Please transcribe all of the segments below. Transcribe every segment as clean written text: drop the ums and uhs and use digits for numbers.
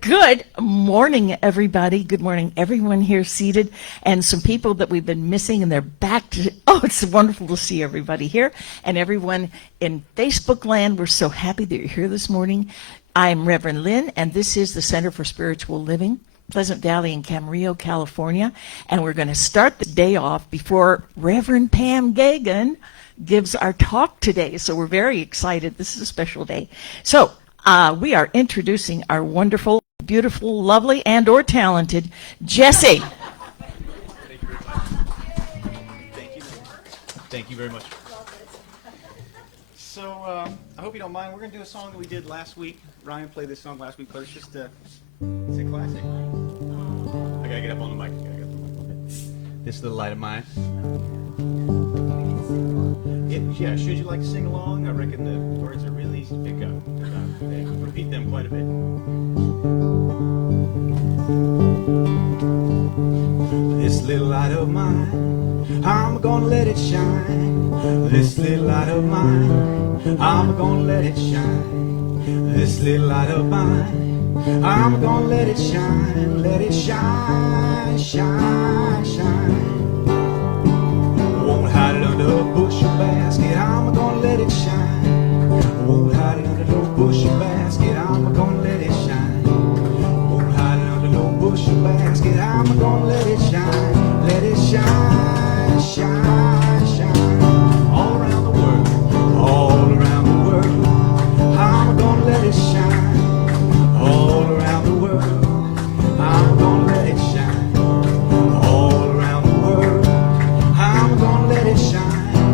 Good morning, everybody. Good morning, everyone here seated, and some people that we've been missing, and they're back. It's wonderful to see everybody here, and everyone in Facebook land. We're so happy that you're here this morning. I'm Reverend Lynn, and this is the Center for Spiritual Living, Pleasant Valley in Camarillo, California, and we're going to start the day off before Reverend Pam Geagan gives our talk today, so we're very excited. This is a special day. So we are introducing our wonderful, beautiful, lovely, and or talented Jesse. Thank you very much. So I hope you don't mind. We're going to do a song that we did last week. Ryan played this song last week, but it's just it's a classic. I got to get up on the mic. This is The Light of Mine. Yeah, should you like to sing along? I reckon the words are really easy to pick up. They repeat them quite a bit. This little light of mine, I'm gonna let it shine. This little light of mine, I'm gonna let it shine. This little light of mine, I'm gonna let it shine. Let it shine, shine, shine. Won't hide it under a bushel basket, I'm gonna let it shine. Won't hide it under no bushel basket, I'm gonna let it shine. Won't hide it under no bushel basket, I'm gonna let it shine. Let it shine, shine, shine. All around the world, all around the world, I'm gonna let it shine. All around the world, I'm gonna let it shine. All around the world, I'm gonna let it shine.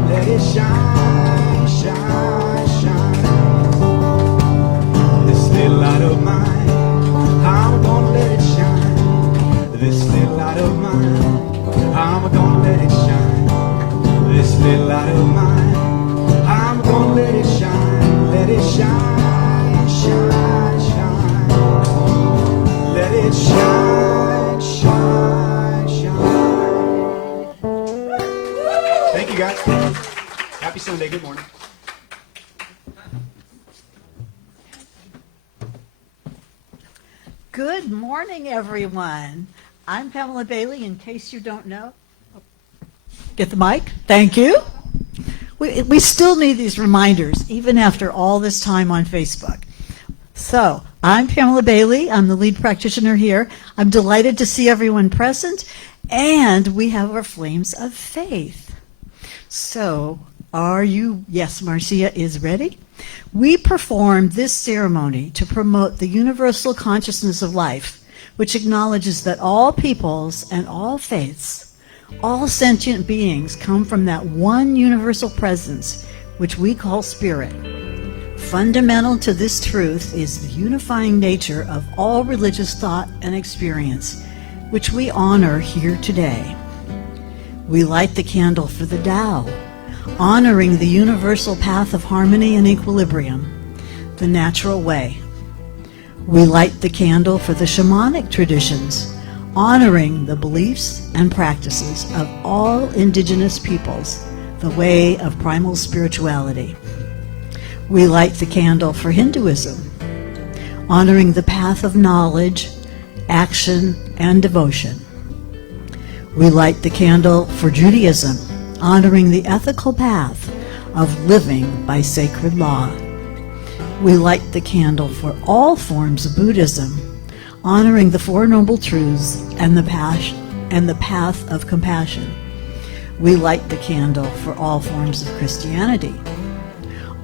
Let it shine, shine, shine. This little light of mine, I'm gonna let it shine. This little light of mine, I'm gonna let it shine. This little light of mine, I'm gonna let it shine. Let it shine, shine, shine. Let it shine, shine, shine. Thank you, guys. Happy Sunday. Good morning. Good morning, everyone. I'm Pamela Bailey, in case you don't know. Get the mic. Thank you. We still need these reminders, even after all this time on Facebook. So, I'm Pamela Bailey. I'm the lead practitioner here. I'm delighted to see everyone present, and we have our flames of faith. So, are you? Yes, Marcia is ready. We perform this ceremony to promote the universal consciousness of life, which acknowledges that all peoples and all faiths, all sentient beings come from that one universal presence, which we call spirit. Fundamental to this truth is the unifying nature of all religious thought and experience, which we honor here today. We light the candle for the Tao, honoring the universal path of harmony and equilibrium, the natural way. We light the candle for the shamanic traditions, honoring the beliefs and practices of all indigenous peoples, the way of primal spirituality. We light the candle for Hinduism, honoring the path of knowledge, action, and devotion. We light the candle for Judaism, honoring the ethical path of living by sacred law. We light the candle for all forms of Buddhism, honoring the Four Noble Truths and the path of compassion. We light the candle for all forms of Christianity,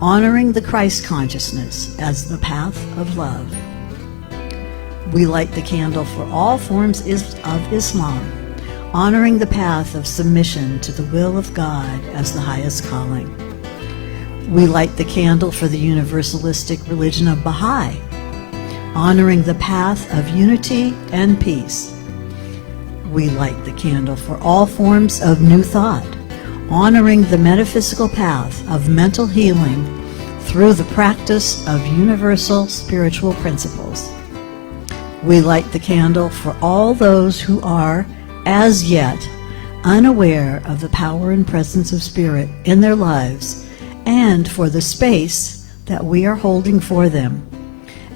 honoring the Christ consciousness as the path of love. We light the candle for all forms of Islam, honoring the path of submission to the will of God as the highest calling. We light the candle for the universalistic religion of Baha'i, honoring the path of unity and peace. We light the candle for all forms of New Thought, honoring the metaphysical path of mental healing through the practice of universal spiritual principles. We light the candle for all those who are, as yet, unaware of the power and presence of Spirit in their lives, and for the space that we are holding for them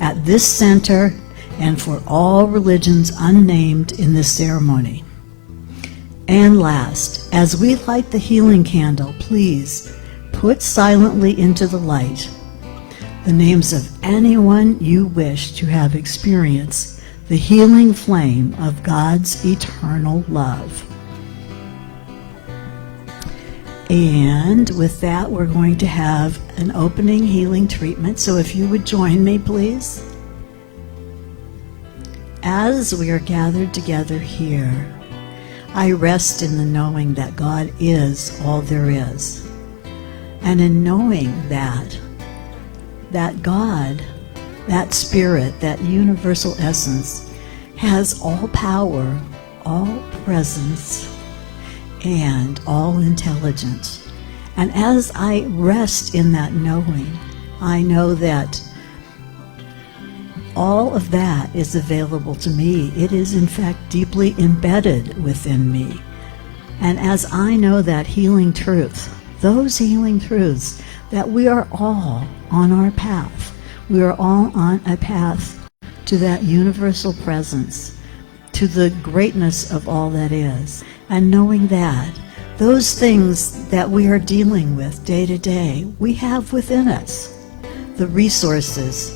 at this center and for all religions unnamed in this ceremony. And last, as we light the healing candle, please put silently into the light the names of anyone you wish to have experienced the healing flame of God's eternal love. And with that, we're going to have an opening healing treatment. So if you would join me, please. As we are gathered together here, I rest in the knowing that God is all there is. And in knowing that God, that spirit, that universal essence, has all power, all presence, and all intelligence. And as I rest in that knowing, I know that all of that is available to me. It is in fact deeply embedded within me. And as I know that healing truth, those healing truths, that we are all on our path. We are all on a path to that universal presence, to the greatness of all that is. And knowing that those things that we are dealing with day to day, we have within us the resources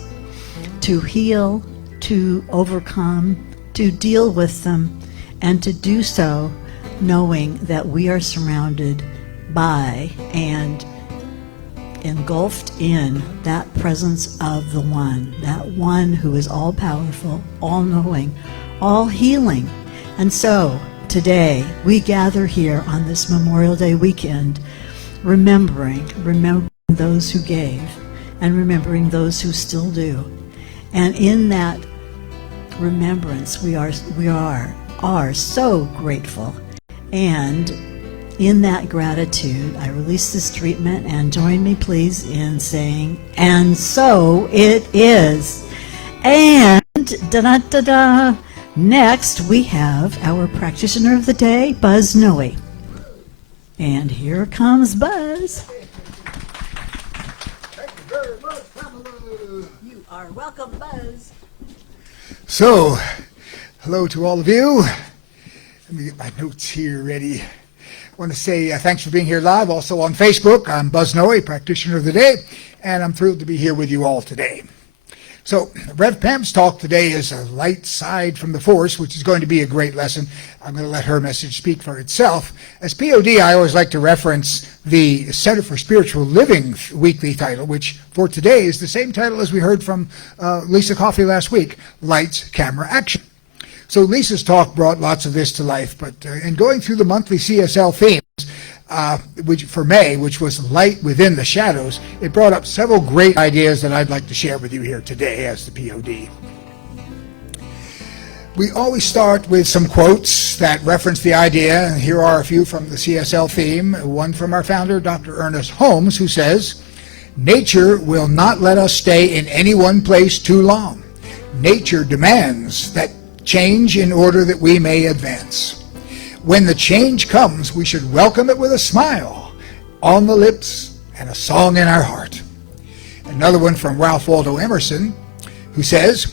to heal, to overcome, to deal with them, and to do so knowing that we are surrounded by and engulfed in that presence of the one, that one who is all-powerful, all-knowing, all-healing. And so today we gather here on this Memorial Day weekend, remembering those who gave and remembering those who still do. And in that remembrance, we are so grateful. And in that gratitude, I release this treatment, and join me please in saying, and so it is. And da-da-da-da, next we have our practitioner of the day, Buzz Noe. And here comes Buzz. Thank you very much, Pamela. You are welcome, Buzz. So, hello to all of you. Let me get my notes here ready. I want to say thanks for being here live, also on Facebook. I'm Buzz Noe, practitioner of the day, and I'm thrilled to be here with you all today. So, Rev Pam's talk today is a light side from the force, which is going to be a great lesson. I'm going to let her message speak for itself. As POD, I always like to reference the Center for Spiritual Living weekly title, which for today is the same title as we heard from Lisa Coffey last week, Lights, Camera, Action. So Lisa's talk brought lots of this to life, but in going through the monthly CSL themes, which for May, which was Light Within the Shadows, it brought up several great ideas that I'd like to share with you here today as the POD. We always start with some quotes that reference the idea, and here are a few from the CSL theme. One from our founder, Dr. Ernest Holmes, who says, "Nature will not let us stay in any one place too long. Nature demands that change in order that we may advance. When the change comes, we should welcome it with a smile on the lips and a song in our heart." Another one from Ralph Waldo Emerson, who says,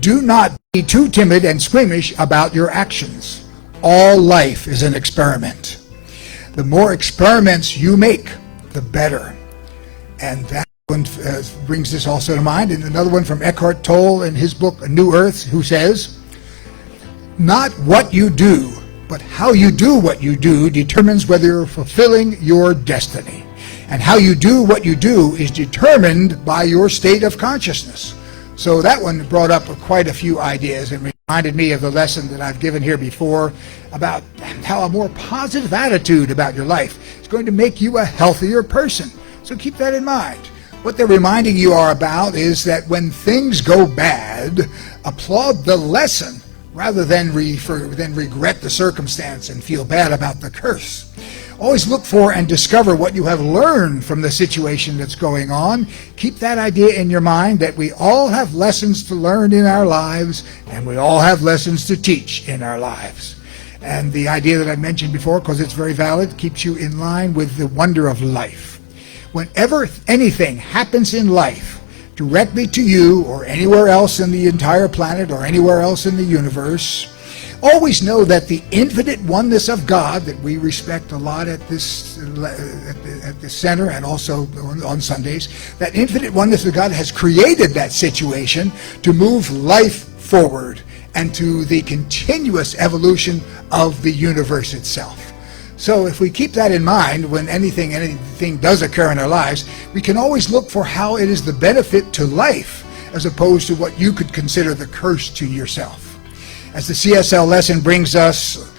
"Do not be too timid and squeamish about your actions. All life is an experiment. The more experiments you make, the better." And that one brings this also to mind. And another one from Eckhart Tolle in his book, A New Earth, who says, "Not what you do, but how you do what you do determines whether you're fulfilling your destiny. And how you do what you do is determined by your state of consciousness." So that one brought up quite a few ideas and reminded me of the lesson that I've given here before about how a more positive attitude about your life is going to make you a healthier person. So keep that in mind. What they're reminding you are about is that when things go bad, applaud the lesson rather than regret the circumstance and feel bad about the curse. Always look for and discover what you have learned from the situation that's going on. Keep that idea in your mind that we all have lessons to learn in our lives, and we all have lessons to teach in our lives. And the idea that I mentioned before, because it's very valid, keeps you in line with the wonder of life. Whenever anything happens in life directly to you or anywhere else in the entire planet or anywhere else in the universe. Always know that the infinite oneness of God that we respect a lot at this center and also on Sundays, that infinite oneness of God has created that situation to move life forward and to the continuous evolution of the universe itself. So if we keep that in mind when anything does occur in our lives, we can always look for how it is the benefit to life as opposed to what you could consider the curse to yourself. As the CSL lesson brings us,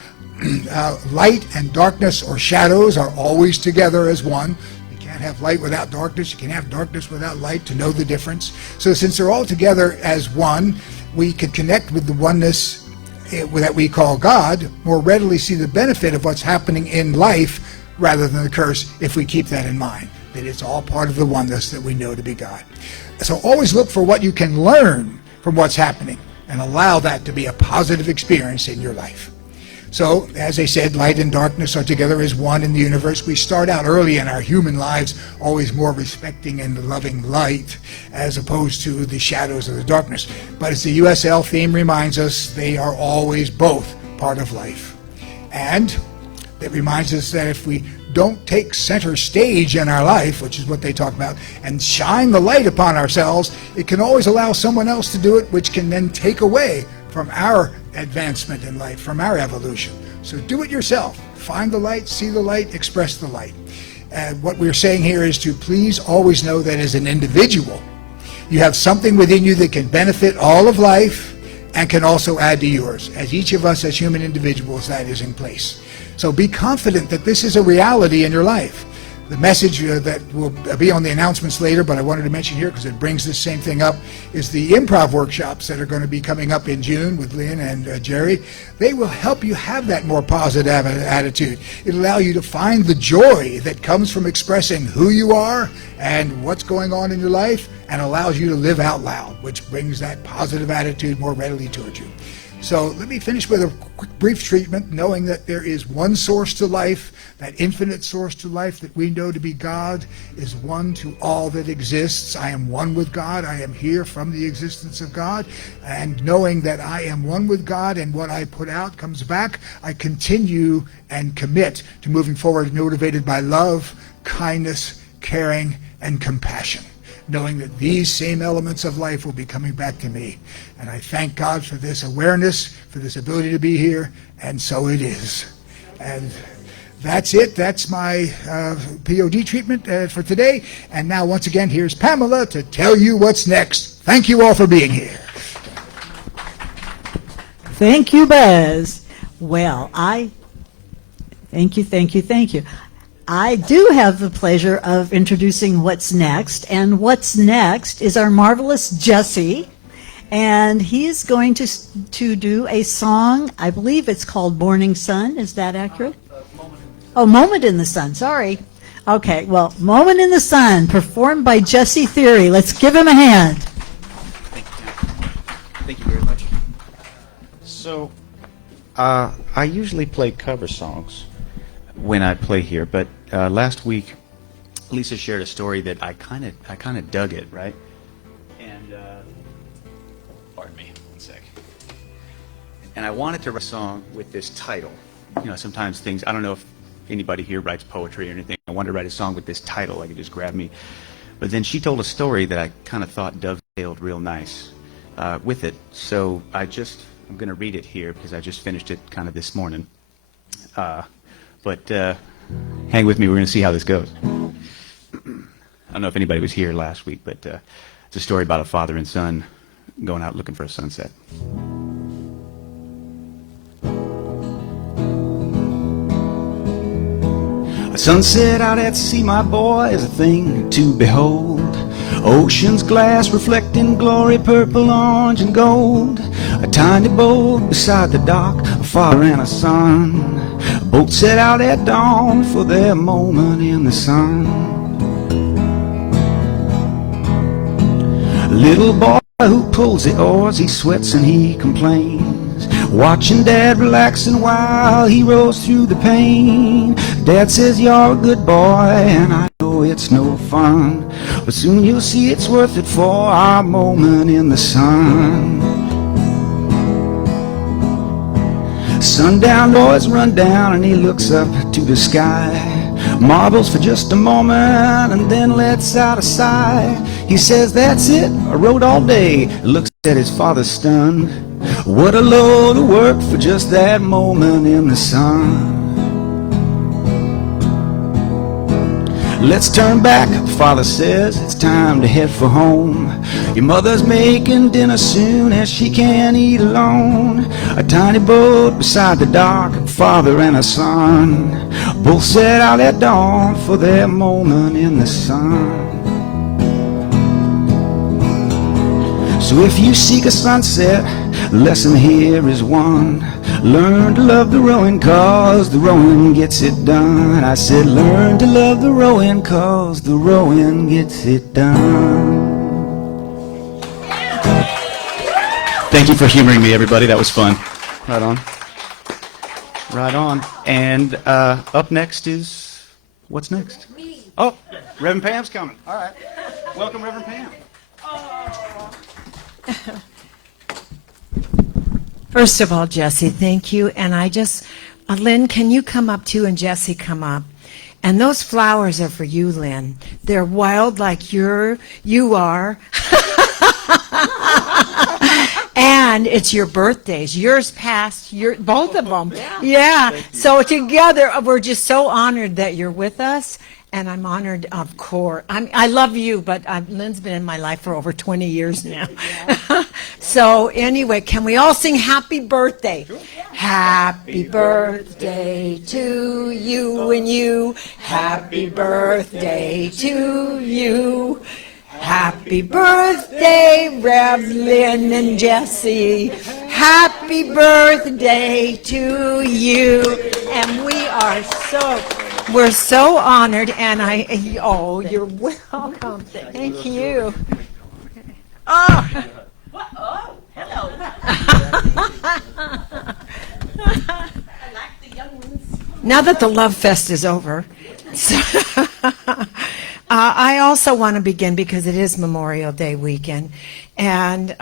light and darkness or shadows are always together as one. You can't have light without darkness. You can have darkness without light to know the difference. So since they're all together as one, we can connect with the oneness that we call God, more readily see the benefit of what's happening in life rather than the curse if we keep that in mind, that it's all part of the oneness that we know to be God. So always look for what you can learn from what's happening and allow that to be a positive experience in your life. So, as I said, light and darkness are together as one in the universe. We start out early in our human lives always more respecting and loving light as opposed to the shadows of the darkness. But as the USL theme reminds us, they are always both part of life. And it reminds us that if we don't take center stage in our life, which is what they talk about, and shine the light upon ourselves, it can always allow someone else to do it, which can then take away from our advancement in life, from our evolution. So do it yourself. Find the light, see the light, express the light. And what we're saying here is to please always know that as an individual, you have something within you that can benefit all of life and can also add to yours. As each of us as human individuals, that is in place. So be confident that this is a reality in your life. The message that will be on the announcements later, but I wanted to mention here because it brings this same thing up, is the improv workshops that are going to be coming up in June with Lynn and Jerry. They will help you have that more positive attitude. It'll allow you to find the joy that comes from expressing who you are and what's going on in your life and allows you to live out loud, which brings that positive attitude more readily towards you. So let me finish with a quick brief treatment, knowing that there is one source to life, that infinite source to life that we know to be God is one to all that exists. I am one with God. I am here from the existence of God. And knowing that I am one with God and what I put out comes back, I continue and commit to moving forward motivated by love, kindness, caring, and compassion, knowing that these same elements of life will be coming back to me. And I thank God for this awareness, for this ability to be here, and so it is. And that's it. That's my POD treatment for today. And now, once again, here's Pamela to tell you what's next. Thank you all for being here. Thank you, Buzz. Well, thank you. I do have the pleasure of introducing what's next, and what's next is our marvelous Jesse, and he's going to do a song. I believe it's called Morning Sun. Is that accurate? Moment in the Sun. Sorry. Okay, well, Moment in the Sun, performed by Jesse Theory. Let's give him a hand. Thank you very much. So, I usually play cover songs when I play here, but last week Lisa shared a story that I kind of dug it, right? And pardon me, one sec. And I wanted to write a song with this title. You know, sometimes things, I don't know if anybody here writes poetry or anything. I wanted to write a song with this title, like it just grabbed me. But then she told a story that I kind of thought dovetailed real nice with it. So I'm going to read it here because I just finished it kind of this morning. But hang with me, we're going to see how this goes. I don't know if anybody was here last week, but it's a story about a father and son going out looking for a sunset. A sunset out at sea, my boy, is a thing to behold. Ocean's glass reflecting glory, purple, orange, and gold. A tiny boat beside the dock, a father and a son. A boat set out at dawn for their moment in the sun. A little boy who pulls the oars, he sweats and he complains, watching Dad relaxing while he rolls through the pain. Dad says, "You're a good boy, and I know it it's no fun. But soon you'll see it's worth it for our moment in the sun. Sundown boys run down and he looks up to the sky, marbles for just a moment and then lets out a sigh. He says, that's it, I rode all day. Looks at his father stunned. What a load of work for just that moment in the sun. Let's turn back, the father says, it's time to head for home. Your mother's making dinner soon as she can't eat alone. A tiny boat beside the dock, father and a son, both set out at dawn for their moment in the sun. So if you seek a sunset, the lesson here is one. Learn to love the rowing, cause the rowing gets it done. I said learn to love the rowing, cause the rowing gets it done. Thank you for humoring me, everybody. That was fun. Right on. Right on. And up next is, what's next? Me. Oh, Reverend Pam's coming. All right. Welcome, Reverend Pam. First of all, Jesse, thank you. And I just, Lynn, can you come up too, and Jesse come up? And those flowers are for you, Lynn. They're wild like you are. And it's your birthdays. Yours past, both of them. Yeah. So together, we're just so honored that you're with us. And I'm honored, of course. I love you, but Lynn's been in my life for over 20 years now. So anyway, can we all sing happy birthday? Sure. Happy birthday to you and you. Happy birthday to you. Happy birthday, Rev, Lynn, and Jesse. Happy birthday to you. And we're so honored, and you're welcome. Thank you. Oh, hello. Now that the Love Fest is over, so I also want to begin because it is Memorial Day weekend, and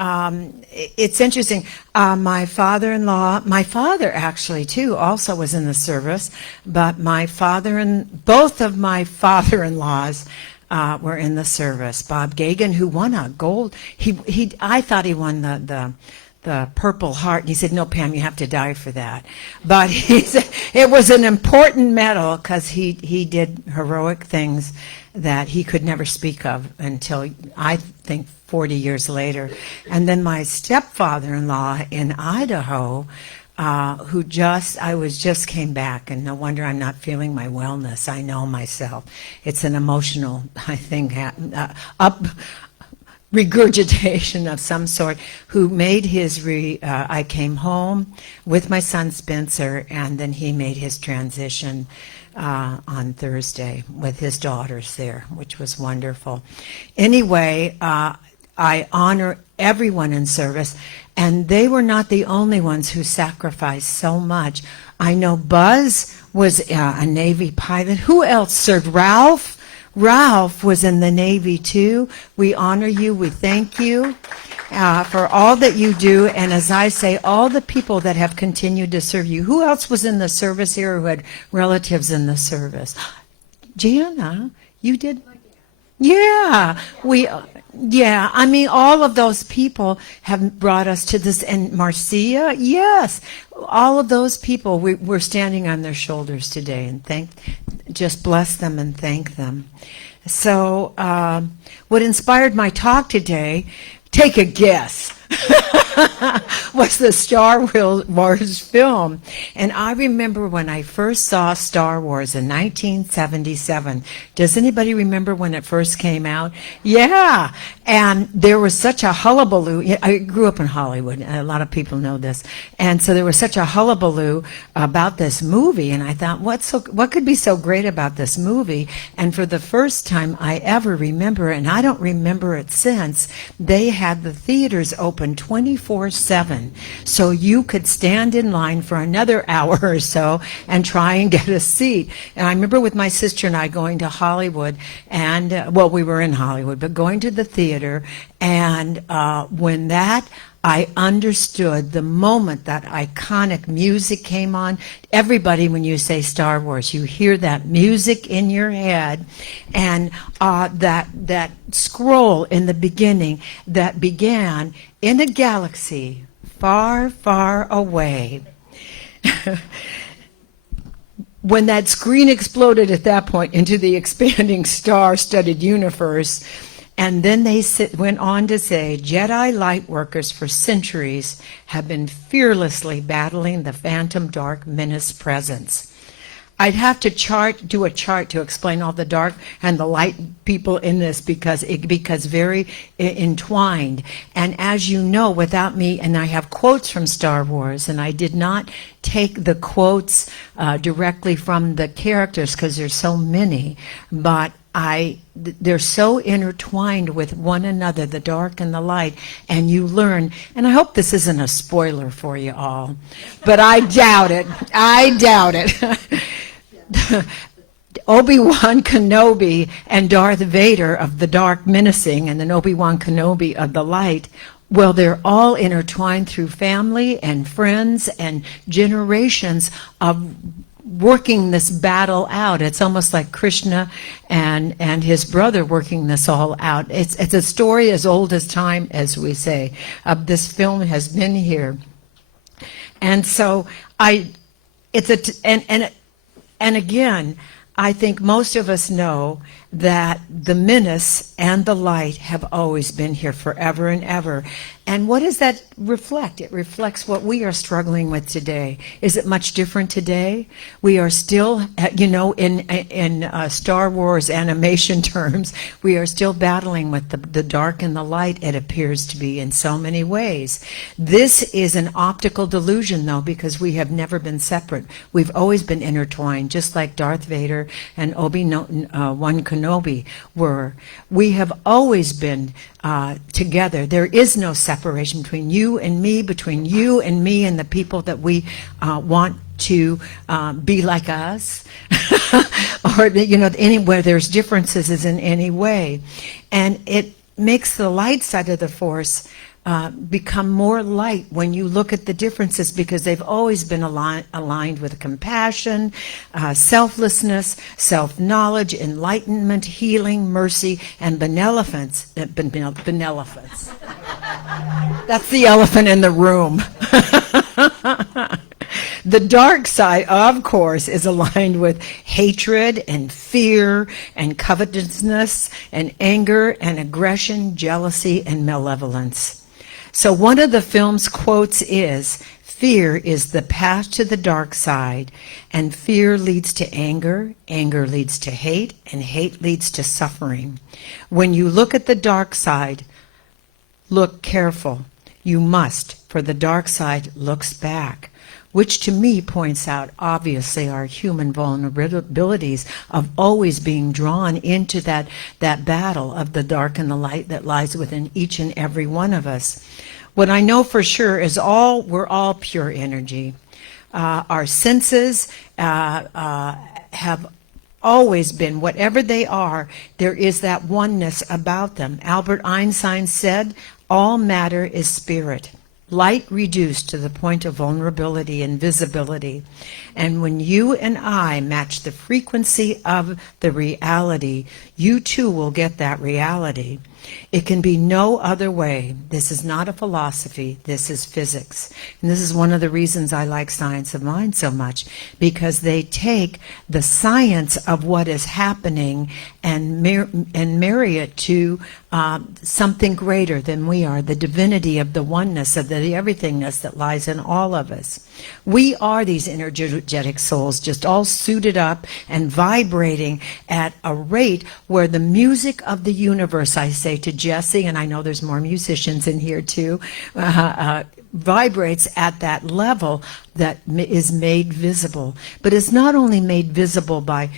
it's interesting. My father actually too also was in the service, but both of my father-in-laws were in the service. Bob Geagan, who won a gold, I thought he won the Purple Heart, and he said, no, Pam, you have to die for that. But he said it was an important medal because he did heroic things that he could never speak of until, I think, 40 years later. And then my stepfather-in-law in Idaho, who came back, and no wonder I'm not feeling my wellness. I know myself. It's an emotional, I think, regurgitation of some sort, who made his, I came home with my son Spencer, and then he made his transition on Thursday with his daughters there, which was wonderful. Anyway, I honor everyone in service, and they were not the only ones who sacrificed so much. I know Buzz was a Navy pilot. Who else served? Ralph? Ralph was in the Navy too. We honor you. We thank you for all that you do. And as I say, all the people that have continued to serve you. Who else was in the service here who had relatives in the service? Gianna, you did? Yeah. Yeah, I mean, all of those people have brought us to this. And Marcia, yes, all of those people, we're standing on their shoulders today, and just bless them and thank them. So what inspired my talk today, take a guess, was the Star Wars film. And I remember when I first saw Star Wars in 1977. Does anybody remember when it first came out? Yeah. And there was such a hullabaloo. I grew up in Hollywood. And a lot of people know this. And so there was such a hullabaloo about this movie. And I thought, what could be so great about this movie? And for the first time I ever remember, and I don't remember it since, they had the theaters open 24/7. open. So you could stand in line for another hour or so and try and get a seat. And I remember with my sister and I going to Hollywood, and, well, we were in Hollywood, but going to the theater, and when that, I understood the moment that iconic music came on. Everybody, when you say Star Wars, you hear that music in your head, and that scroll in the beginning that began in a galaxy far, far away. When that screen exploded at that point into the expanding star-studded universe, and then they went on to say, Jedi light workers for centuries have been fearlessly battling the phantom dark menace presence. I'd have to do a chart to explain all the dark and the light people in this because very entwined. And as you know, without me, and I have quotes from Star Wars, and I did not take the quotes directly from the characters because there's so many, but they're so intertwined with one another, the dark and the light, and you learn. And I hope this isn't a spoiler for you all, but I doubt it. I doubt it. Obi-Wan Kenobi and Darth Vader of the dark menacing, and then Obi-Wan Kenobi of the light, well, they're all intertwined through family and friends and generations of working this battle out. It's almost like Krishna and his brother working this all out. It's a story as old as time, as we say. This film has been here, and so and again, I think most of us know that the menace and the light have always been here forever and ever. And what does that reflect? It reflects what we are struggling with today. Is it much different today? We are still, in Star Wars animation terms, we are still battling with the dark and the light, it appears to be, in so many ways. This is an optical delusion, though, because we have never been separate. We've always been intertwined, just like Darth Vader and Obi-Wan Kenobi were. We have always been together. There is no separation between you and me, between you and me and the people that we want to be like us, or anywhere there's differences is in any way. And it makes the light side of the Force become more light when you look at the differences, because they've always been aligned with compassion, selflessness, self-knowledge, enlightenment, healing, mercy, and benevolence. Benevolence. That's the elephant in the room. The dark side, of course, is aligned with hatred and fear and covetousness and anger and aggression, jealousy, and malevolence. So one of the film's quotes is, fear is the path to the dark side, and fear leads to anger, anger leads to hate, and hate leads to suffering. When you look at the dark side, look careful. You must, for the dark side looks back, which to me points out, obviously, our human vulnerabilities of always being drawn into that battle of the dark and the light that lies within each and every one of us. What I know for sure is we're all pure energy. Our senses have always been, whatever they are, there is that oneness about them. Albert Einstein said, all matter is spirit. Light reduced to the point of vulnerability and visibility. And when you and I match the frequency of the reality, you too will get that reality. It can be no other way. This is not a philosophy. This is physics. And this is one of the reasons I like Science of Mind so much, because they take the science of what is happening and marry it to something greater than we are, the divinity of the oneness, of the everythingness that lies in all of us. We are these energetic souls, just all suited up and vibrating at a rate where the music of the universe, I say to Jesse, and I know there's more musicians in here too, vibrates at that level that is made visible. But it's not only made visible by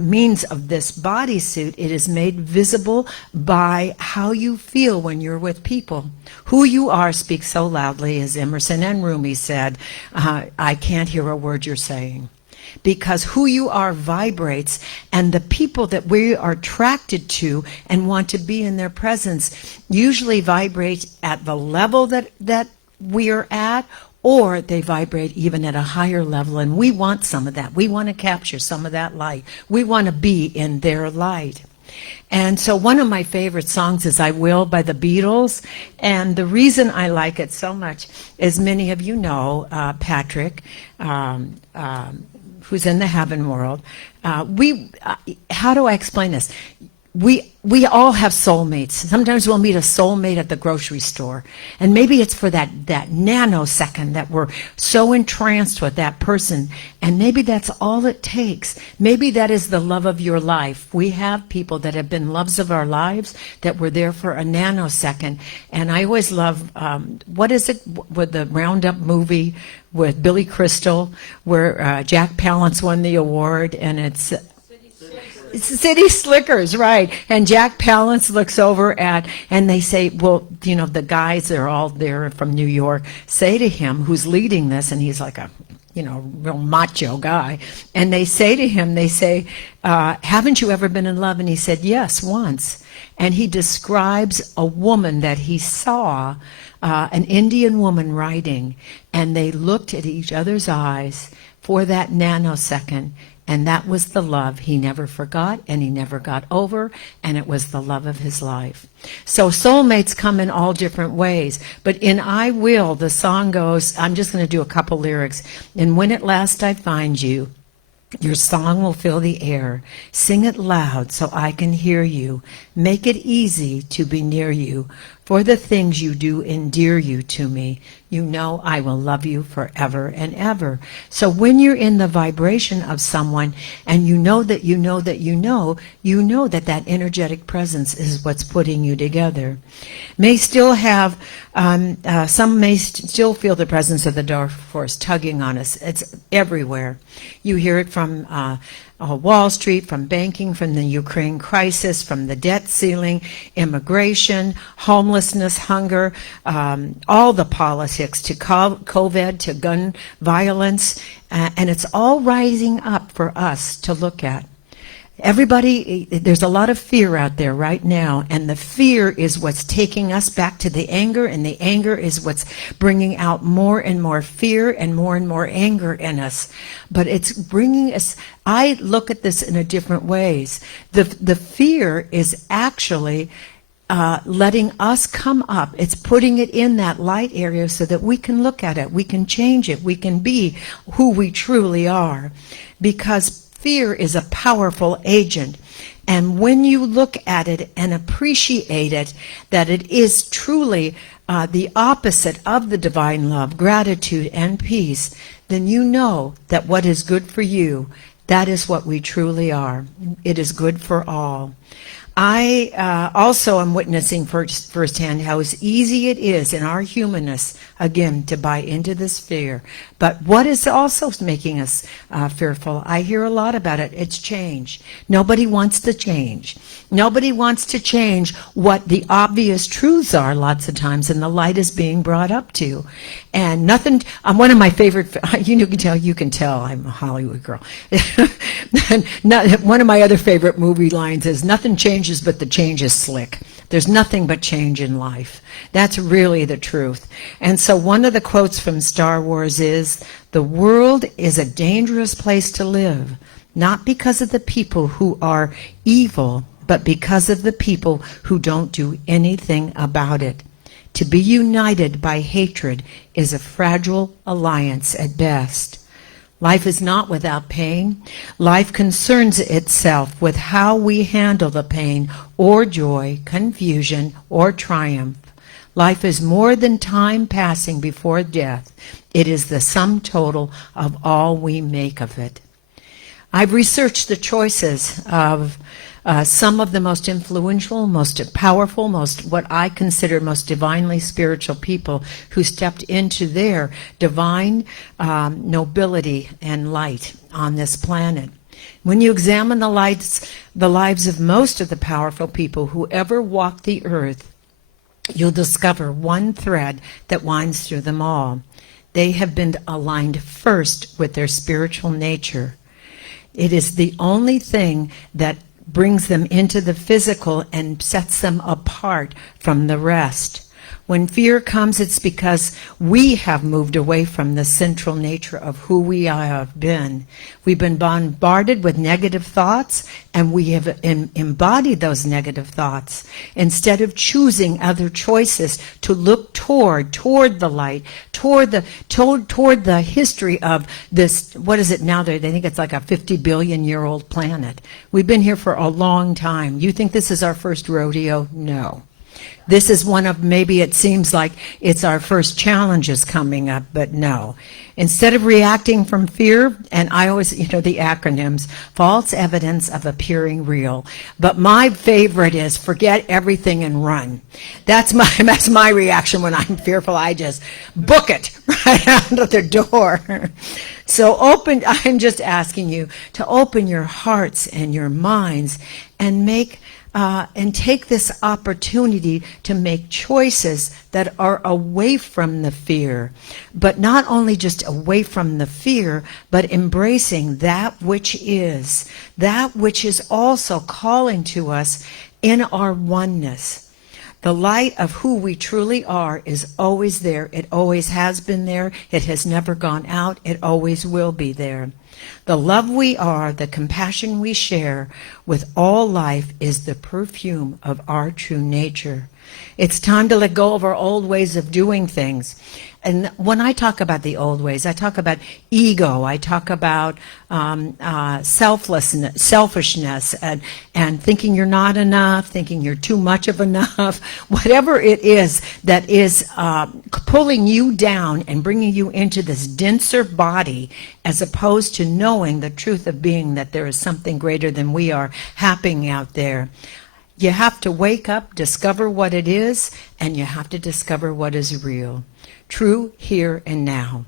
means of this bodysuit, it is made visible by how you feel when you're with people. Who you are speaks so loudly, as Emerson and Rumi said, I can't hear a word you're saying. Because who you are vibrates, and the people that we are attracted to and want to be in their presence usually vibrate at the level that we're at, or they vibrate even at a higher level, and we want some of that. We want to capture some of that light. We want to be in their light. And so one of my favorite songs is I Will by the Beatles. And the reason I like it so much, as many of you know, Patrick, who's in the heaven world, how do I explain this? We all have soulmates. Sometimes we'll meet a soulmate at the grocery store. And maybe it's for that nanosecond that we're so entranced with that person. And maybe that's all it takes. Maybe that is the love of your life. We have people that have been loves of our lives that were there for a nanosecond. And I always love, what is it with the Roundup movie with Billy Crystal, where Jack Palance won the award, and it's City Slickers, right. And Jack Palance looks over and they say, well, you know, the guys, they're all there from New York, say to him, who's leading this, and he's like a, you know, real macho guy, and they say to him, haven't you ever been in love? And he said, yes, once. And he describes a woman that he saw, an Indian woman riding, and they looked at each other's eyes for that nanosecond. And that was the love he never forgot and he never got over, and it was the love of his life. So soulmates come in all different ways. But in I Will, the song goes, I'm just going to do a couple lyrics. And when at last I find you, your song will fill the air. Sing it loud so I can hear you. Make it easy to be near you. For the things you do endear you to me. You know I will love you forever and ever. So when you're in the vibration of someone and you know that that energetic presence is what's putting you together. May still have, some may still feel the presence of the dark force tugging on us. It's everywhere. You hear it from Wall Street, from banking, from the Ukraine crisis, from the debt ceiling, immigration, homelessness, hunger, all the politics, to COVID, to gun violence, and it's all rising up for us to look at. Everybody, there's a lot of fear out there right now, and the fear is what's taking us back to the anger, and the anger is what's bringing out more and more fear and more anger in us. But it's bringing us, I look at this in a different ways. The fear is actually letting us come up. It's putting it in that light area so that we can look at it, we can change it, we can be who we truly are. Because fear is a powerful agent. And when you look at it and appreciate it, that it is truly the opposite of the divine love, gratitude and peace, then you know that what is good for you, that is what we truly are. It is good for all. I also am witnessing firsthand how easy it is in our humanness, again, to buy into this fear. But what is also making us fearful? I hear a lot about it. It's change. Nobody wants to change. Nobody wants to change what the obvious truths are lots of times, and the light is being brought up to. And nothing, one of my favorite, you can tell I'm a Hollywood girl. One of my other favorite movie lines is, nothing changes but the change is slick. There's nothing but change in life. That's really the truth. And so one of the quotes from Star Wars is, the world is a dangerous place to live, not because of the people who are evil, but because of the people who don't do anything about it. To be united by hatred is a fragile alliance at best. Life is not without pain. Life concerns itself with how we handle the pain or joy, confusion or triumph. Life is more than time passing before death. It is the sum total of all we make of it. I've researched the choices of Some of the most influential, most powerful, most what I consider most divinely spiritual people who stepped into their divine nobility and light on this planet. When you examine the lives of most of the powerful people who ever walked the earth, you'll discover one thread that winds through them all. They have been aligned first with their spiritual nature. It is the only thing that brings them into the physical and sets them apart from the rest. When fear comes, it's because we have moved away from the central nature of who we have been. We've been bombarded with negative thoughts, and we have embodied those negative thoughts. Instead of choosing other choices to look toward the light, toward the history of this, what is it now? They think it's like a 50 billion year old planet. We've been here for a long time. You think this is our first rodeo? No. This is one of, maybe it seems like it's our first challenges coming up, but no. Instead of reacting from fear, and I always, the acronyms, false evidence of appearing real. But my favorite is forget everything and run. That's my reaction when I'm fearful. I just book it right out of the door. So I'm just asking you to open your hearts and your minds and take this opportunity to make choices that are away from the fear. But not only just away from the fear, but embracing that which is also calling to us in our oneness. The light of who we truly are is always there. It always has been there. It has never gone out. It always will be there. The love we are, the compassion we share with all life is the perfume of our true nature. It's time to let go of our old ways of doing things. And when I talk about the old ways, I talk about ego, I talk about selfishness, and thinking you're not enough, thinking you're too much of enough, whatever it is that is pulling you down and bringing you into this denser body, as opposed to knowing the truth of being that there is something greater than we are happening out there. You have to wake up, discover what it is, and you have to discover what is real. True here and now.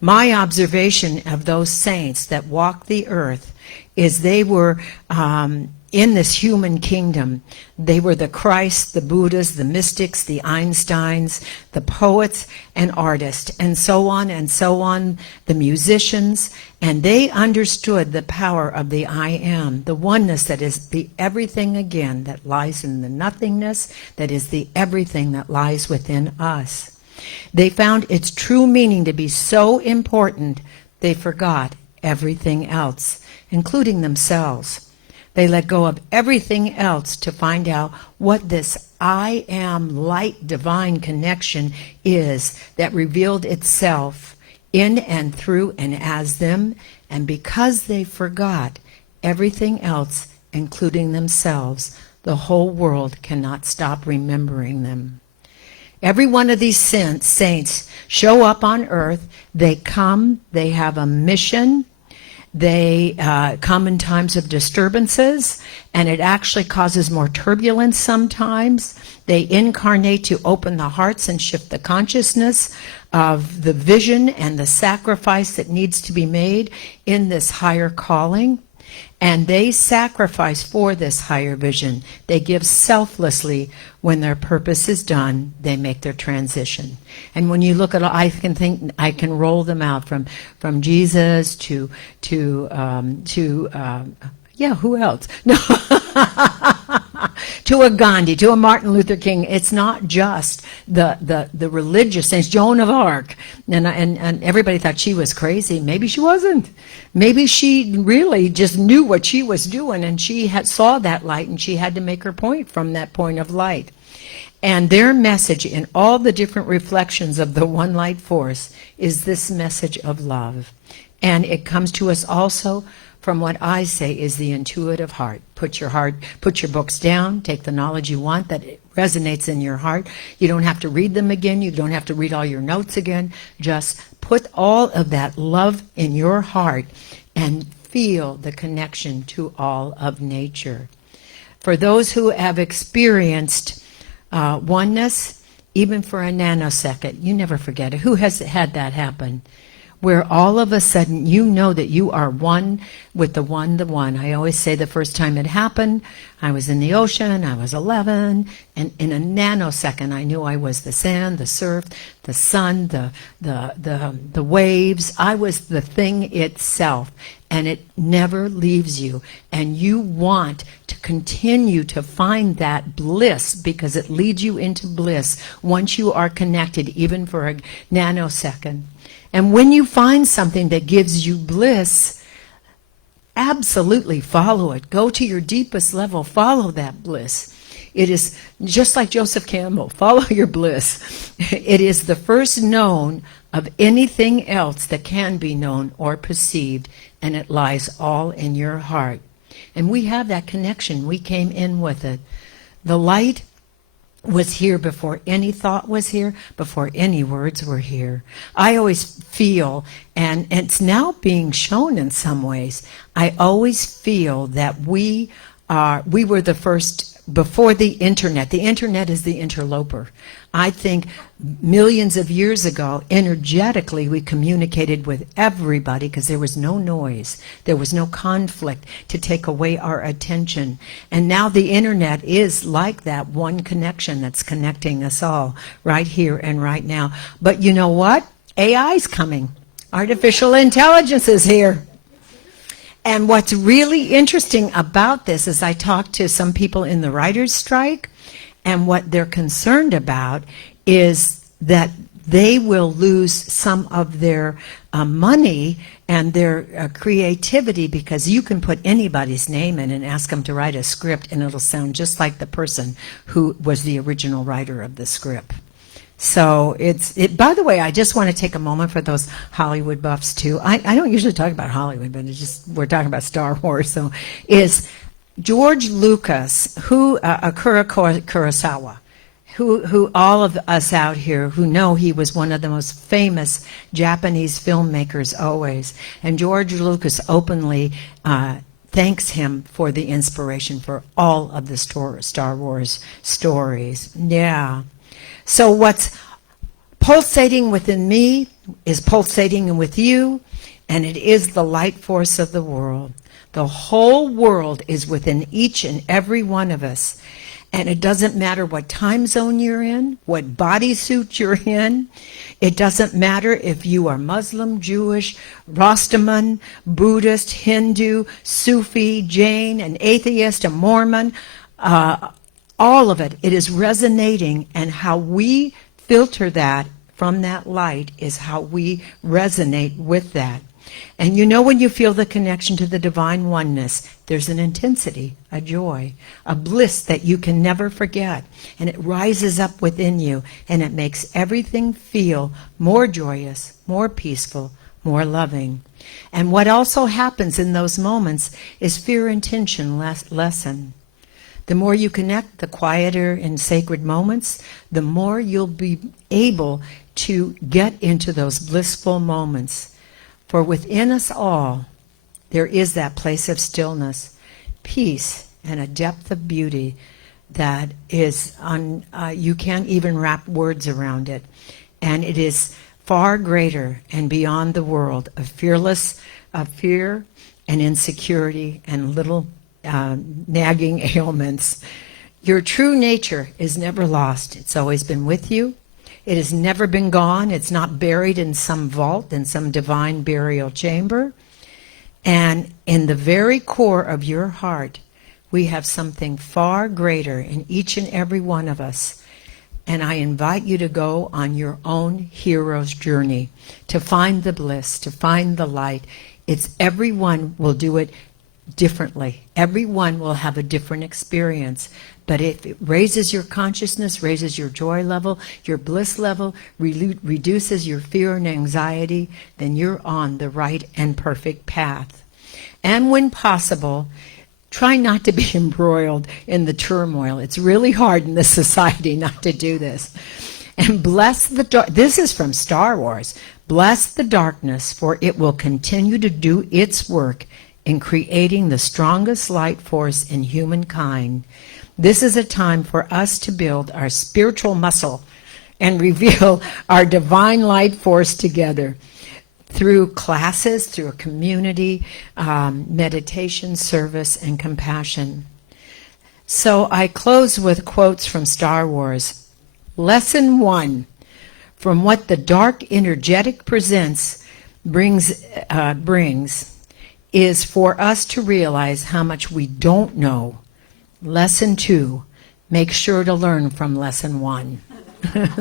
My observation of those saints that walked the earth is they were in this human kingdom. They were the Christ, the Buddhas, the mystics, the Einsteins, the poets and artists, and so on, the musicians, and they understood the power of the I am, the oneness that is the everything again that lies in the nothingness, that is the everything that lies within us. They found its true meaning to be so important, they forgot everything else, including themselves. They let go of everything else to find out what this I am light divine connection is that revealed itself in and through and as them. And because they forgot everything else, including themselves, the whole world cannot stop remembering them. Every one of these saints show up on earth. They come, they have a mission. They come in times of disturbances, and it actually causes more turbulence sometimes. They incarnate to open the hearts and shift the consciousness of the vision and the sacrifice that needs to be made in this higher calling. And they sacrifice for this higher vision. They give selflessly. When their purpose is done, they make their transition. And when you look at, I can roll them out from Jesus to who else? No. To a Gandhi, to a Martin Luther King. It's not just the religious saints. Joan of Arc, and everybody thought she was crazy. Maybe she wasn't. Maybe she really just knew what she was doing, and she saw that light, and she had to make her point from that point of light. And their message in all the different reflections of the one light force is this message of love. And it comes to us also from what I say is the intuitive heart. Put your books down, take the knowledge you want that it resonates in your heart. You don't have to read them again. You don't have to read all your notes again. Just put all of that love in your heart and feel the connection to all of nature. For those who have experienced oneness, even for a nanosecond, you never forget it. Who has had that happen? Where all of a sudden you know that you are one with the one, the one. I always say the first time it happened, I was in the ocean, I was 11, and in a nanosecond I knew I was the sand, the surf, the sun, the waves. I was the thing itself, and it never leaves you. And you want to continue to find that bliss because it leads you into bliss once you are connected, even for a nanosecond. And when you find something that gives you bliss, absolutely follow it. Go to your deepest level. Follow that bliss. It is just like Joseph Campbell. Follow your bliss. It is the first known of anything else that can be known or perceived, and it lies all in your heart. And we have that connection. We came in with it. The light was here before any thought was here, before any words were here. I always feel, and it's now being shown in some ways, I always feel that we were the first before the internet. The internet is the interloper. I think millions of years ago, energetically, we communicated with everybody because there was no noise. There was no conflict to take away our attention. And now the internet is like that one connection that's connecting us all right here and right now. But you know what? AI's coming. Artificial intelligence is here. And what's really interesting about this is I talked to some people in the writers' strike, and what they're concerned about is that they will lose some of their money and their creativity, because you can put anybody's name in and ask them to write a script, and it'll sound just like the person who was the original writer of the script. So by the way, I just want to take a moment for those Hollywood buffs too. I don't usually talk about Hollywood, but we're talking about Star Wars. So is George Lucas, Akira Kurosawa, who all of us out here who know he was one of the most famous Japanese filmmakers always. And George Lucas openly thanks him for the inspiration for all of the Star Wars stories. Yeah. So what's pulsating within me is pulsating with you, and it is the light force of the world. The whole world is within each and every one of us. And it doesn't matter what time zone you're in, what bodysuit you're in. It doesn't matter if you are Muslim, Jewish, Rastaman, Buddhist, Hindu, Sufi, Jain, an atheist, a Mormon, all of it. It is resonating, and how we filter that from that light is how we resonate with that. And you know, when you feel the connection to the divine oneness, there's an intensity, a joy, a bliss that you can never forget. And it rises up within you, and it makes everything feel more joyous, more peaceful, more loving. And what also happens in those moments is fear and tension lessen. The more you connect, the quieter and sacred moments, the more you'll be able to get into those blissful moments. For within us all, there is that place of stillness, peace, and a depth of beauty that is, you can't even wrap words around it. And it is far greater and beyond the world of fear and insecurity and little nagging ailments. Your true nature is never lost. It's always been with you. It has never been gone. It's not buried in some vault, in some divine burial chamber. And in the very core of your heart, we have something far greater in each and every one of us. And I invite you to go on your own hero's journey, to find the bliss, to find the light. Everyone will do it differently. Everyone will have a different experience. But if it raises your consciousness, raises your joy level, your bliss level, reduces your fear and anxiety, then you're on the right and perfect path. And when possible, try not to be embroiled in the turmoil. It's really hard in this society not to do this. And bless the dark. This is from Star Wars. Bless the darkness, for it will continue to do its work in creating the strongest light force in humankind. This is a time for us to build our spiritual muscle and reveal our divine light force together through classes, through a community, meditation, service, and compassion. So I close with quotes from Star Wars. Lesson 1, from what the dark energetic presents brings, is for us to realize how much we don't know. Lesson 2, make sure to learn from lesson 1.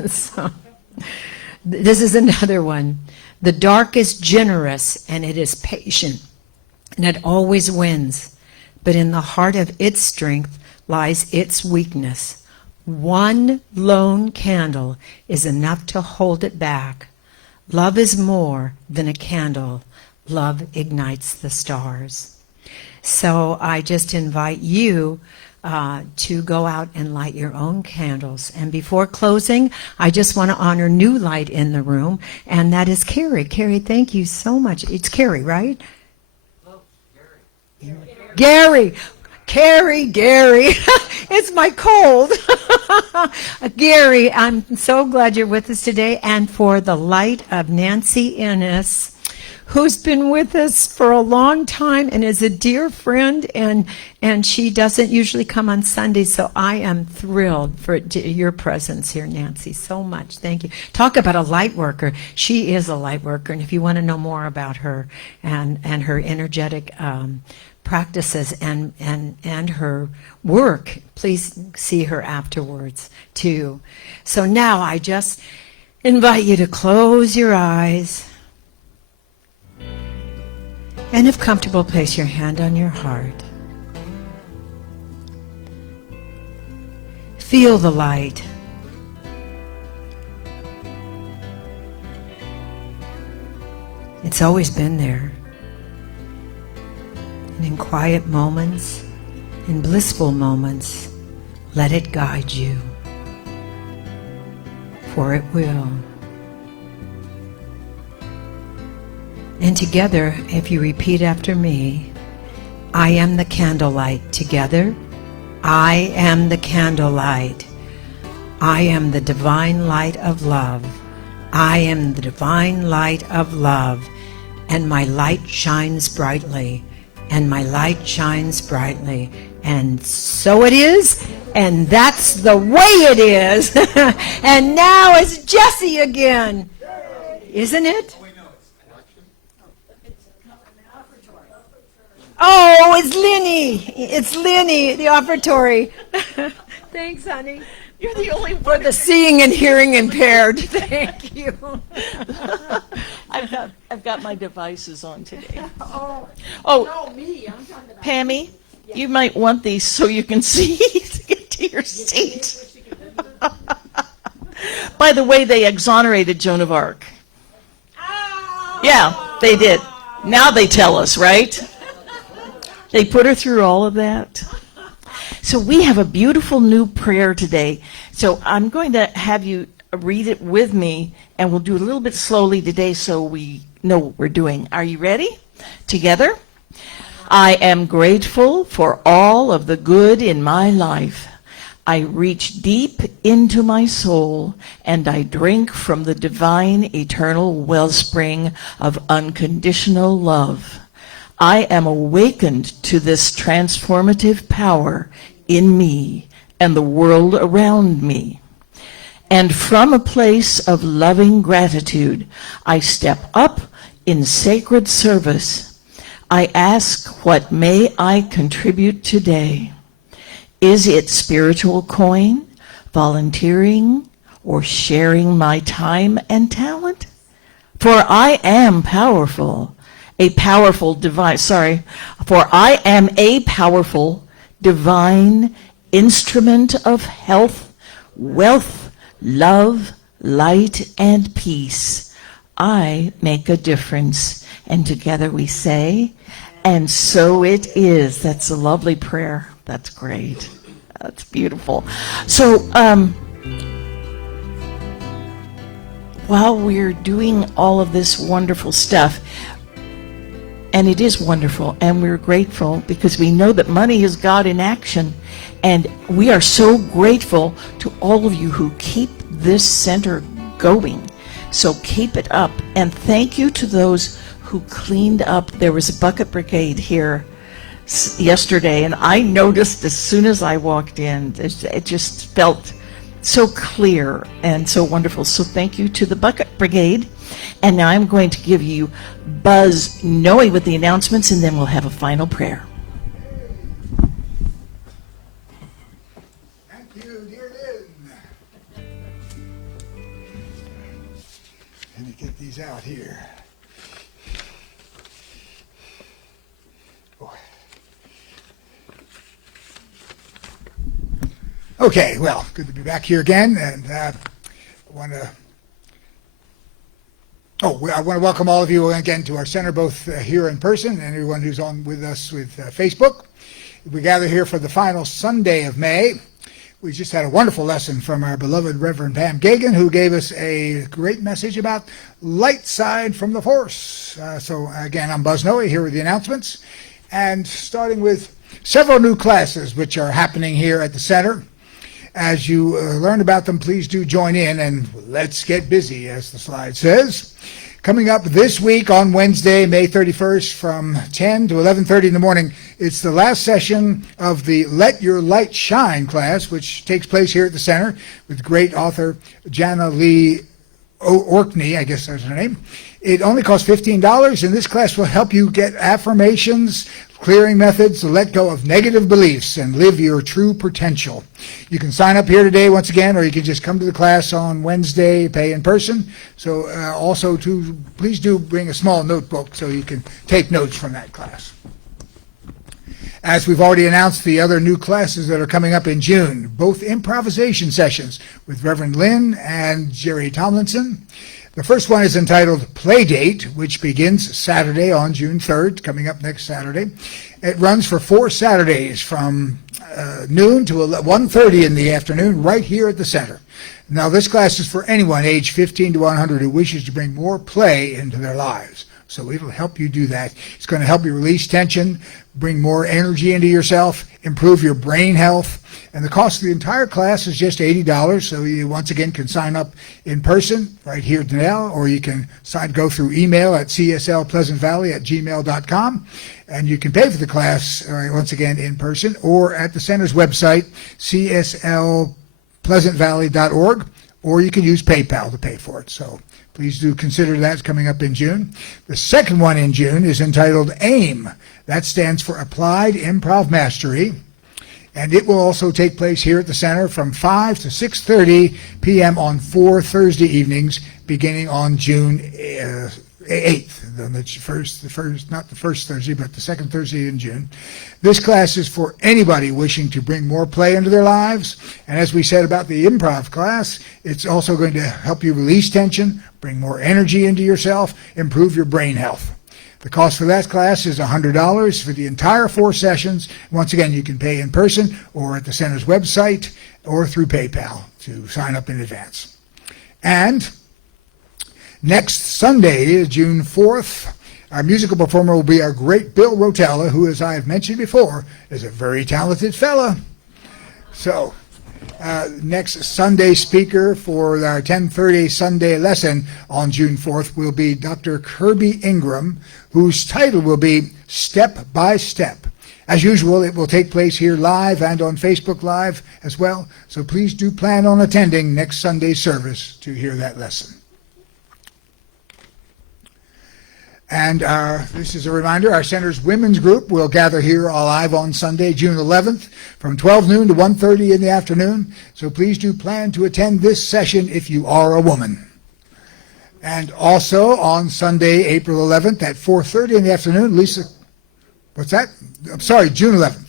So, this is another one. The dark is generous and it is patient, and it always wins. But in the heart of its strength lies its weakness. One lone candle is enough to hold it back. Love is more than a candle. Love ignites the stars. So I just invite you to go out and light your own candles. And before closing, I just want to honor new light in the room, and that is Carrie. Carrie, thank you so much. It's Carrie, right? Gary. Gary. It's my cold. Gary, I'm so glad you're with us today. And for the light of Nancy Ennis, who's been with us for a long time and is a dear friend, and she doesn't usually come on Sundays, so I am thrilled for your presence here, Nancy, so much. Thank you. Talk about a light worker. She is a light worker, and if you want to know more about her and her energetic practices and her work, please see her afterwards too. So now I just invite you to close your eyes, and if comfortable, place your hand on your heart. Feel the light. It's always been there. And in quiet moments, in blissful moments, let it guide you. For it will. And together, if you repeat after me, I am the candlelight. Together, I am the candlelight. I am the divine light of love. I am the divine light of love. And my light shines brightly. And my light shines brightly. And so it is. And that's the way it is. And now it's Jesse again. Isn't it? Oh, it's Lenny. It's Lenny, the offertory. Thanks, honey. You're the only For the seeing and hearing impaired. Thank you. I've got my devices on today. Oh, Oh, me. I'm talking about Pammy, you might want these so you can see to get to your seat. By the way, they exonerated Joan of Arc. Yeah, they did. Now they tell us, right? They put her through all of that. So we have a beautiful new prayer today. So I'm going to have you read it with me, and we'll do it a little bit slowly today so we know what we're doing. Are you ready? Together? I am grateful for all of the good in my life. I reach deep into my soul, and I drink from the divine eternal wellspring of unconditional love. I am awakened to this transformative power in me and the world around me. And from a place of loving gratitude, I step up in sacred service. I ask, what may I contribute today? Is it spiritual coin, volunteering, or sharing my time and talent? For I am powerful. For I am a powerful, divine instrument of health, wealth, love, light, and peace. I make a difference. And together we say, and so it is. That's a lovely prayer. That's great. That's beautiful. So, while we're doing all of this wonderful stuff, And it is wonderful, and we're grateful because we know that money is God in action. And we are so grateful to all of you who keep this center going. So keep it up. And thank you to those who cleaned up. There was a bucket brigade here yesterday, and I noticed as soon as I walked in, it just felt so clear and so wonderful. So thank you to the bucket brigade. And now I'm going to give you Buzz Noe with the announcements, and then we'll have a final prayer. Thank you, dear Lynn. Let me get these out here. Okay, well, good to be back here again, and I want to welcome all of you again to our center, both here in person and everyone who's on with us with Facebook. We gather here for the final Sunday of May. We just had a wonderful lesson from our beloved Reverend Pam Geagan, who gave us a great message about light side from the force. So again, I'm Buzz Noe here with the announcements, and starting with several new classes which are happening here at the center. As you learn about them, please do join in, and let's get busy, as the slide says. Coming up this week on Wednesday, May 31st, from 10 to 11:30 in the morning, it's the last session of the Let Your Light Shine class, which takes place here at the center with great author Jana Lee Orkney, I guess that's her name. It only costs $15, and this class will help you get affirmations, clearing methods to let go of negative beliefs and live your true potential. You can sign up here today once again, or you can just come to the class on Wednesday, pay in person. So also, please do bring a small notebook so you can take notes from that class. As we've already announced, the other new classes that are coming up in June, both improvisation sessions with Reverend Lynn and Jerry Tomlinson. The first one is entitled Playdate, which begins Saturday on June 3rd, coming up next Saturday. It runs for 4 Saturdays from noon to 1:30 in the afternoon right here at the center. Now, this class is for anyone age 15 to 100 who wishes to bring more play into their lives. So it'll help you do that. It's going to help you release tension, bring more energy into yourself, improve your brain health. And the cost of the entire class is just $80. So you once again can sign up in person right here now, or you can go through email at cslpleasantvalley@gmail.com. And you can pay for the class once again in person or at the center's website, cslpleasantvalley.org, or you can use PayPal to pay for it. So please do consider that coming up in June. The second one in June is entitled AIM. That stands for Applied Improv Mastery. And it will also take place here at the center from 5 to 6:30 p.m. on 4 Thursday evenings, beginning on June 8th. Not the first Thursday, but the second Thursday in June. This class is for anybody wishing to bring more play into their lives. And as we said about the improv class, it's also going to help you release tension, bring more energy into yourself, improve your brain health. The cost for that class is $100 for the entire 4 sessions. Once again, you can pay in person or at the center's website or through PayPal to sign up in advance. And next Sunday, June 4th, our musical performer will be our great Bill Rotella, who, as I have mentioned before, is a very talented fella. So, next Sunday speaker for our 10:30 Sunday lesson on June 4th will be Dr. Kirby Ingram, whose title will be Step by Step. As usual, it will take place here live and on Facebook Live as well. So please do plan on attending next Sunday's service to hear that lesson. And this is a reminder, our center's women's group will gather here live on Sunday, June 11th, from 12 noon to 1:30 in the afternoon. So please do plan to attend this session if you are a woman. And also on Sunday, April 11th at 4:30 in the afternoon, Lisa, what's that? I'm sorry, June 11th.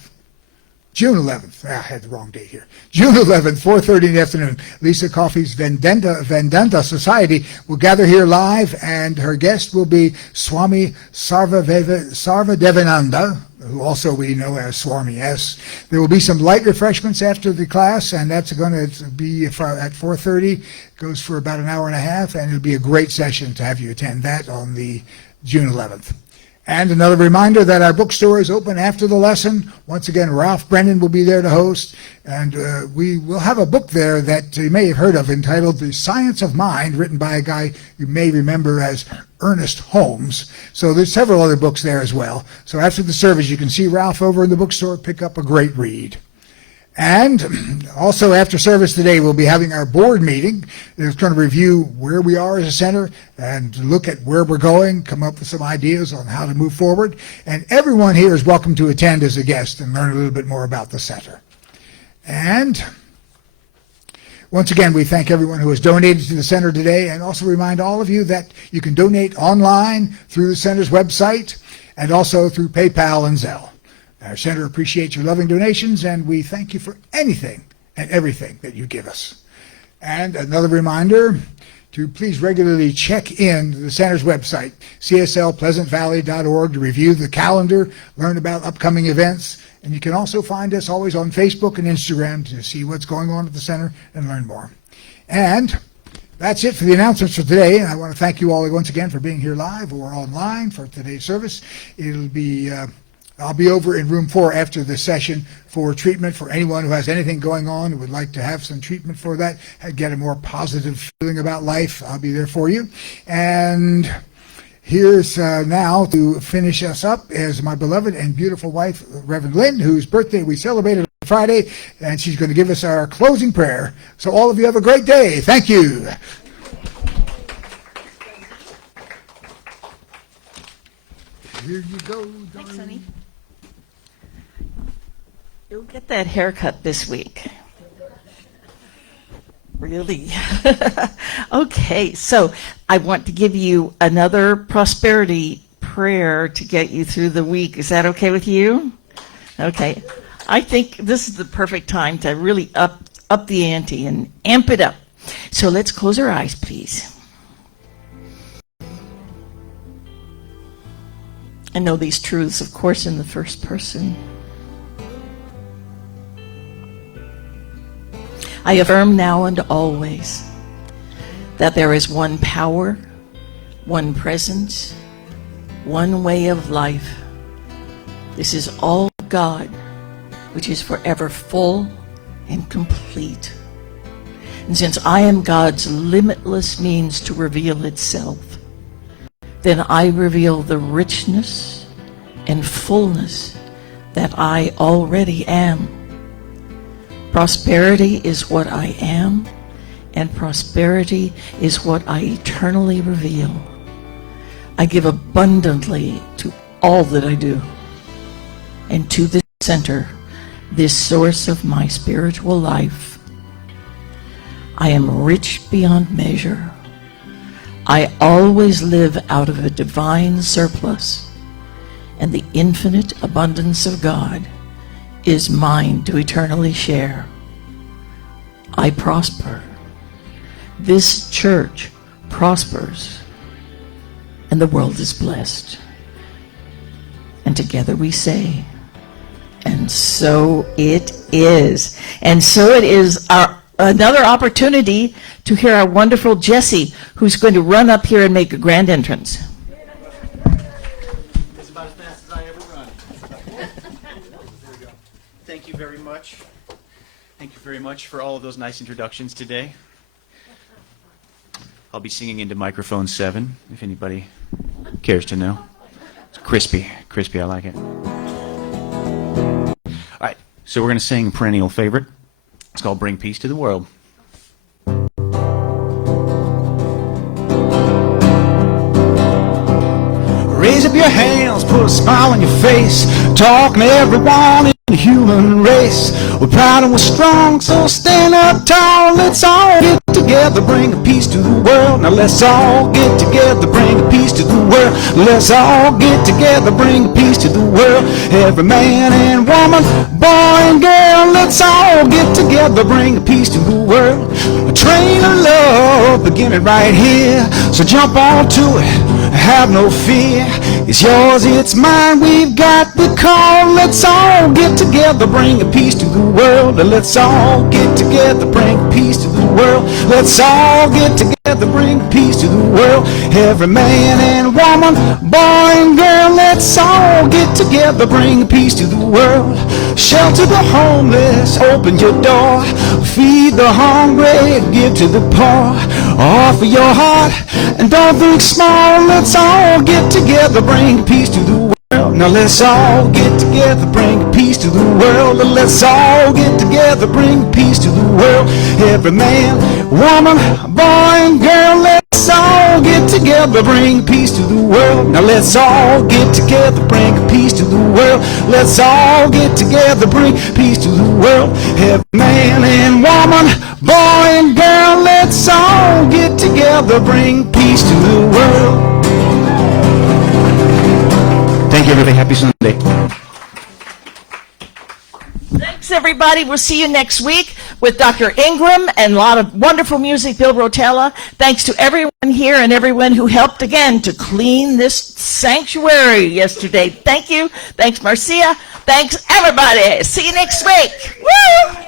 June 11th. I had the wrong date here. June 11th, 4:30 in the afternoon. Lisa Coffey's Vedanta Society will gather here live, and her guest will be Swami Sarvadevananda, who also we know as Swami S. There will be some light refreshments after the class, and that's going to be at 4:30. It goes for about an hour and a half, and it'll be a great session to have you attend that on the June 11th. And another reminder that our bookstore is open after the lesson. Once again, Ralph Brennan will be there to host, and we will have a book there that you may have heard of entitled The Science of Mind, written by a guy you may remember as Ernest Holmes. So there's several other books there as well. So after the service, you can see Ralph over in the bookstore, pick up a great read. And also after service today, we'll be having our board meeting. It's going to review where we are as a center and look at where we're going, come up with some ideas on how to move forward. And everyone here is welcome to attend as a guest and learn a little bit more about the center. And once again, we thank everyone who has donated to the center today, and also remind all of you that you can donate online through the center's website and also through PayPal and Zelle. Our center appreciates your loving donations, and we thank you for anything and everything that you give us. And another reminder to please regularly check in the center's website, cslpleasantvalley.org, to review the calendar, learn about upcoming events, and you can also find us always on Facebook and Instagram to see what's going on at the center and learn more. And that's it for the announcements for today. And I want to thank you all once again for being here live or online for today's service. I'll be over in room 4 after the session for treatment for anyone who has anything going on and would like to have some treatment for that, get a more positive feeling about life. I'll be there for you. And here's now to finish us up is my beloved and beautiful wife, Reverend Lynn, whose birthday we celebrated on Friday, and she's going to give us our closing prayer. So all of you have a great day. Thank you. Here you go, darling. Thanks, honey. You'll get that haircut this week. Really? Okay, so I want to give you another prosperity prayer to get you through the week. Is that okay with you? Okay. I think this is the perfect time to really up the ante and amp it up. So let's close our eyes, please. I know these truths, of course, in the first person. I affirm now and always that there is one power, one presence, one way of life. This is all God, which is forever full and complete. And since I am God's limitless means to reveal itself, then I reveal the richness and fullness that I already am. Prosperity is what I am, and prosperity is what I eternally reveal. I give abundantly to all that I do, and to this center, this source of my spiritual life. I am rich beyond measure. I always live out of a divine surplus, and the infinite abundance of God is mine to eternally share. I prosper. This church prospers, and the world is blessed. And together we say, and so it is. And so it is another opportunity to hear our wonderful Jessie, who's going to run up here and make a grand entrance. It's about as fast as I ever run. There we go. Thank you very much. Thank you very much for all of those nice introductions today. I'll be singing into microphone 7, if anybody cares to know. It's crispy. Crispy, I like it. All right, so we're going to sing a perennial favorite. It's called Bring Peace to the World. Raise up your hands, put a smile on your face, talking to everyone in the human race. We're proud and we're strong, so stand up tall. Let's all get together, bring a peace to the world. Now let's all get together, bring a peace to the world. Let's all get together, bring a peace to the world. Every man and woman, boy and girl, let's all get together, bring a peace to the world. A train of love beginning right here, so jump on to it. Have no fear, it's yours, it's mine, we've got the call. Let's all get together, bring a peace to the world. Let's all get together, bring peace to the world. Let's all get together, together, bring peace to the world. Every man and woman, boy and girl, let's all get together, bring peace to the world. Shelter the homeless, open your door. Feed the hungry, give to the poor. Offer your heart and don't think small. Let's all get together, bring peace to the world. Now let's all get together, bring peace to the world. Let's all get together, bring peace to the world. Every man, woman, boy and girl, let's all get together, bring peace to the world. Now let's all get together, bring peace to the world. Let's all get together, bring peace to the world. Every man and woman, boy and girl, let's all get together, bring peace to the world. Thank you, everybody. Happy Sunday. Thanks, everybody. We'll see you next week with Dr. Ingram and a lot of wonderful music, Bill Rotella. Thanks to everyone here and everyone who helped again to clean this sanctuary yesterday. Thank you. Thanks, Marcia. Thanks, everybody. See you next week. Woo!